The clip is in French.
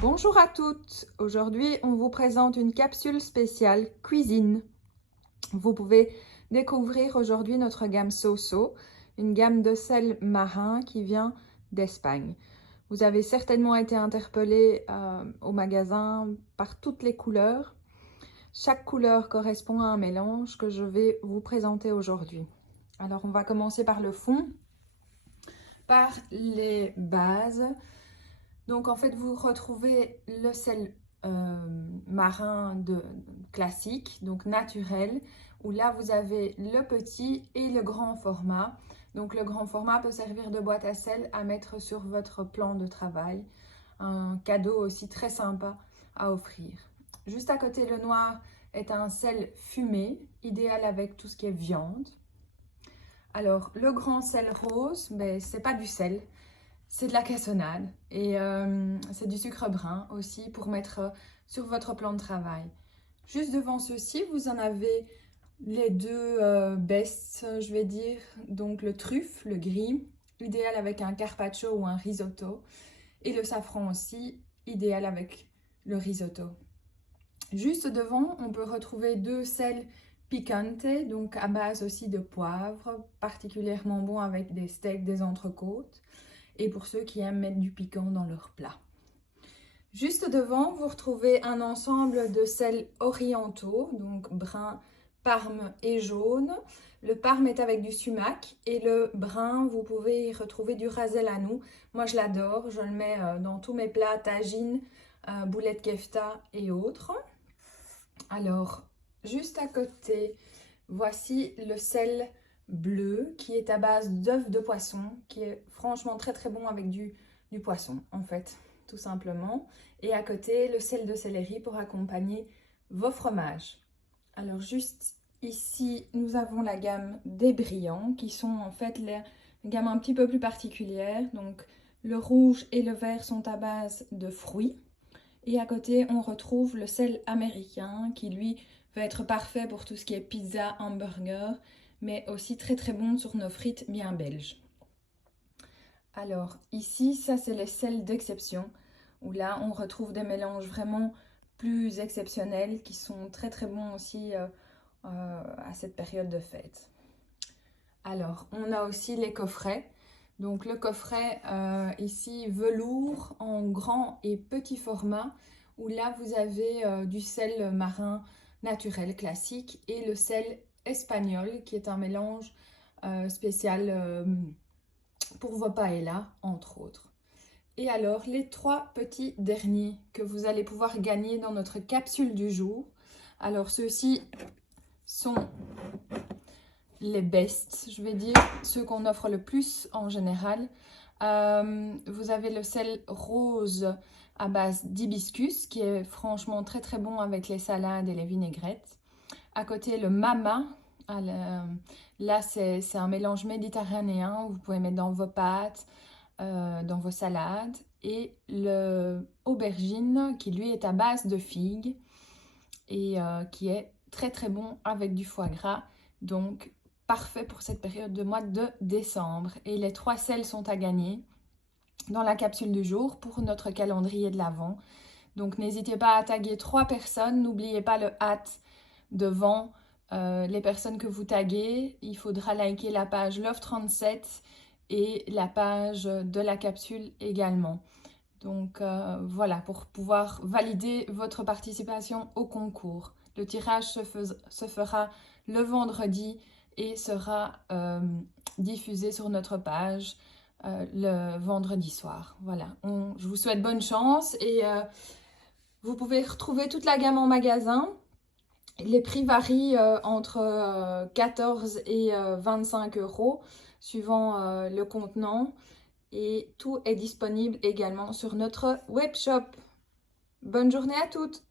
Bonjour à toutes, aujourd'hui on vous présente une capsule spéciale cuisine. Vous pouvez découvrir aujourd'hui notre gamme So-So, une gamme de sel marin qui vient d'Espagne. Vous avez certainement été interpellé au magasin par toutes les couleurs. Chaque couleur correspond à un mélange que je vais vous présenter aujourd'hui. Alors on va commencer par le fond, par les bases. Donc en fait, vous retrouvez le sel marin classique, donc naturel, où là vous avez le petit et le grand format. Donc le grand format peut servir de boîte à sel à mettre sur votre plan de travail. Un cadeau aussi très sympa à offrir. Juste à côté, le noir est un sel fumé, idéal avec tout ce qui est viande. Alors le grand sel rose, mais c'est pas du sel. C'est de la cassonade et c'est du sucre brun aussi pour mettre sur votre plan de travail. Juste devant ceci, vous en avez les deux best, je vais dire. Donc le truffe, le gris, idéal avec un carpaccio ou un risotto. Et le safran aussi, idéal avec le risotto. Juste devant, on peut retrouver deux sels piquantes, donc à base aussi de poivre, particulièrement bon avec des steaks, des entrecôtes. Et pour ceux qui aiment mettre du piquant dans leur plat. Juste devant, vous retrouvez un ensemble de sels orientaux, donc brun, parme et jaune. Le parme est avec du sumac et le brun, vous pouvez y retrouver du ras el hanout. Moi, je l'adore, je le mets dans tous mes plats, tagine, boulettes kefta et autres. Alors, juste à côté, voici le sel bleu qui est à base d'œufs de poisson, qui est franchement très très bon avec du poisson en fait, tout simplement. Et à côté, le sel de céleri pour accompagner vos fromages. Alors juste ici, nous avons la gamme des brillants qui sont en fait les gammes un petit peu plus particulières. Donc le rouge et le vert sont à base de fruits. Et à côté, on retrouve le sel américain qui lui va être parfait pour tout ce qui est pizza, hamburger, mais aussi très très bon sur nos frites bien belges. Alors ici, ça c'est les sels d'exception, où là on retrouve des mélanges vraiment plus exceptionnels qui sont très très bons aussi à cette période de fête. Alors on a aussi les coffrets. Donc le coffret ici velours en grand et petit format, où là vous avez du sel marin naturel classique et le sel espagnol qui est un mélange spécial pour vos paellas entre autres. Et alors les trois petits derniers que vous allez pouvoir gagner dans notre capsule du jour. Alors ceux-ci sont les best, je vais dire, ceux qu'on offre le plus en général. Vous avez le sel rose à base d'hibiscus qui est franchement très très bon avec les salades et les vinaigrettes. À côté, le mama. Là, c'est un mélange méditerranéen. Vous pouvez mettre dans vos pâtes, dans vos salades. Et le aubergine qui lui est à base de figues et qui est très très bon avec du foie gras. Donc parfait pour cette période de mois de décembre. Et les trois sels sont à gagner dans la capsule du jour pour notre calendrier de l'Avent. Donc n'hésitez pas à taguer 3 personnes. N'oubliez pas le hâte devant les personnes que vous taguez. Il faudra liker la page Love37 et la page de la capsule également. Donc voilà, pour pouvoir valider votre participation au concours. Le tirage se fera le vendredi et sera diffusé sur notre page le vendredi soir. Voilà, je vous souhaite bonne chance et vous pouvez retrouver toute la gamme en magasin. Les prix varient entre 14 et 25 euros suivant le contenant. Et tout est disponible également sur notre webshop. Bonne journée à toutes!